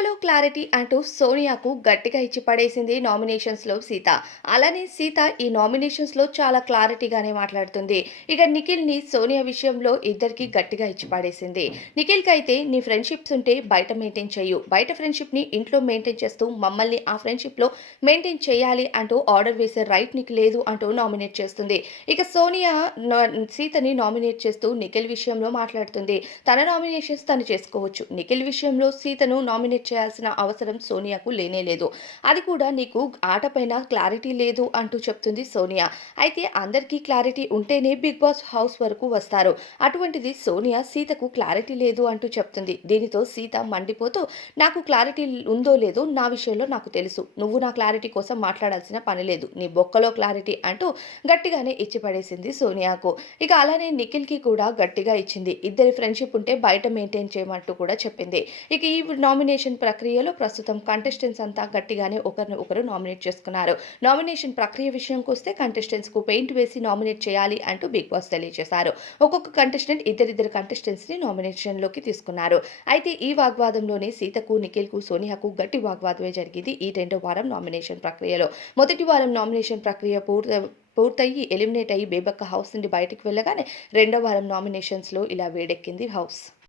బొక్కలో క్లారిటీ అంటూ సోనియాకు గట్టిగా ఇచ్చి పడేసింది నామినేషన్స్‌లో సీత. అలానే సీత ఈ నామినేషన్స్‌లో చాలా క్లారిటీగానే మాట్లాడుతుంది. ఇక నిఖిల్‌ని సోనియా విషయంలో ఇద్దరికీ గట్టిగా ఇచ్చి పడేసింది. నిఖిల్‌కైతే నీ ఫ్రెండ్‌షిప్స్ ఉంటే బయట మెయింటైన్ చెయ్యు. బయట ఫ్రెండ్‌షిప్‌ని ఇంట్లో మెయింటైన్ చేస్తూ మమ్మల్ని ఆ ఫ్రెండ్‌షిప్‌లో మెయింటైన్ చేయాలి అంటూ ఆర్డర్ వేసే రైట్ నీకు లేదు అంటూ నామినేట్ చేస్తుంది. ఇక సోనియా నా సీతని నామినేట్ చేస్తూ నిఖిల్ విషయంలో మాట్లాడుతుంది. తన నామినేషన్స్ తను చేసుకోవచ్చు. నిఖిల్ విషయంలో సీతను నామినేట్ చేయాల్సిన అవసరం సోనియాకు లేనే లేదు. అది కూడా నీకు ఆట పైన క్లారిటీ లేదు అంటూ చెప్తుంది సోనియా. అయితే అందరికీ క్లారిటీ ఉంటేనే బిగ్ బాస్ హౌస్ వరకు వస్తారు. అటువంటిది సోనియా సీతకు క్లారిటీ లేదు అంటూ చెప్తుంది. దీనితో సీత మండిపోతూ నాకు క్లారిటీ ఉందో లేదో నా విషయంలో నాకు తెలుసు. నువ్వు నా క్లారిటీ కోసం మాట్లాడాల్సిన పని లేదు. నీ బొక్కలో క్లారిటీ అంటూ గట్టిగానే ఇచ్చి పడేసింది సోనియాకు. ఇక అలానే నిఖిల్‌కి కూడా గట్టిగా ఇచ్చింది. ఇద్దరి ఫ్రెండ్‌షిప్ ఉంటే బయట మెయింటైన్ చేయమంటూ కూడా చెప్పింది. ఇక ఈ నామినేషన్ ప్రక్రియలో ప్రస్తుతం కంటెస్టెంట్స్ అంతా గట్టిగానే ఒకరిని ఒకరు నామినేట్ చేసుకున్నారు. నామినేషన్ ప్రక్రియ విషయంకొస్తే కంటెస్టెంట్స్‌కు పెయింట్ వేసి నామినేట్ చేయాలి అంటూ బిగ్ బాస్ తెలియజేశారు. ఒక్కొక్క కంటెస్టెంట్ ఇద్దరిద్దరు కంటెస్టెంట్స్‌ని నామినేషన్‌లోకి తీసుకున్నారు. అయితే ఈ వాగ్వాదంలోనే సీతకు, నిఖిల్‌కు, సోనియాకు గట్టి వాగ్వాదమే జరిగింది ఈ రెండో వారం నామినేషన్ ప్రక్రియలో. మొదటి వారం నామినేషన్ ప్రక్రియ పూర్తయ్యి ఎలిమినేట్ అయ్యి బేబక్క హౌస్ నుండి బయటికి వెళ్ళగానే రెండో వారం నామినేషన్స్‌లో ఇలా వేడెక్కింది హౌస్.